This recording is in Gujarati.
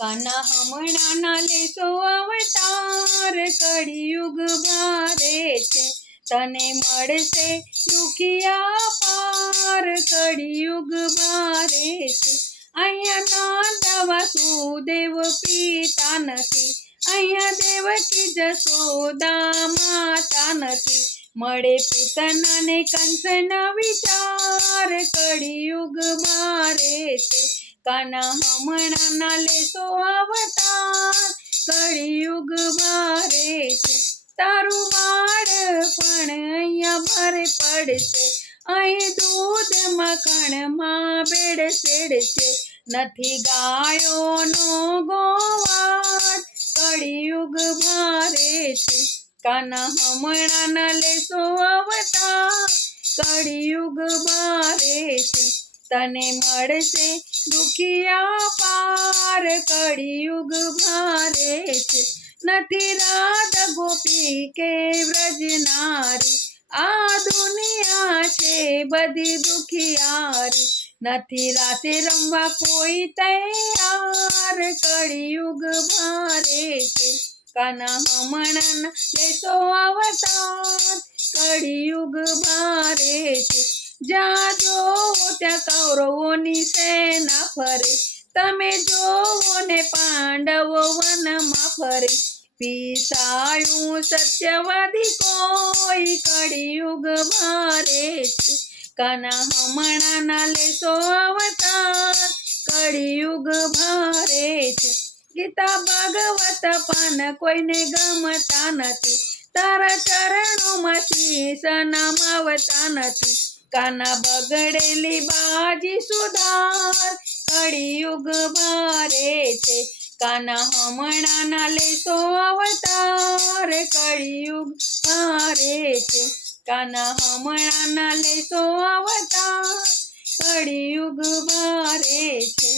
કાના હમણાંના લેશો અવતાર, કળિયુગ ભારે છે તને મળશે દુખિયા પાર, કળિયુગ ભારે છે અહીંયા ના વાસુદેવ પિતા નથી, અહીંયા દેવકી જશોદા માતા નથી, મળે પૂતનાને કંસના વિચાર, કળિયુગ ભારે છે કાના હમણાંના લેશો અવતાર, કળિયુગ ભારે છે તારું બાળપણ અહીંયા ભારે પડશે, અહીં દૂધ માખણમાં ભેળસેળ છે, નથી ગાયોનો ગોવાળ, કળિયુગ ભારે છે કાના હમણાંના લેશો અવતાર, કળિયુગ ભારે છે તને મળશે દુખિયા પાર, કળિયુગ ભારે છે નથી રાધા ગોપી કે વ્રજ નારી, આ દુનિયા છે બધી દુખિયારી, નથી રાતે રમવા કોઈ તૈયાર, કળિયુગ ભારે છે કાના હમણાં લેશો અવતાર, કળિયુગ ભારે છે જ્યાં જોવો ત્યાં કૌરવોની સેના ફરે, તમે જોવો ને પાંડવો વનમાં ફરે, પીસાયું સત્યવાદી કોઈ, કળિયુગ ભારે છે કાના હમણાંના લેશો અવતાર, કળિયુગ ભારે છે ગીતા ભાગવત પાન કોઈને ગમતા નથી, તારા ચરણોમાં શીશ નમાવતા નથી, કાના બગડેલી બાજી સુધાર, કળિયુગ ભારે છે કાના હમણાંના લેશો અવતાર, કળિયુગ ભારે છે કાના હમણાંના લેશો અવતાર, કળિયુગ ભારે છે।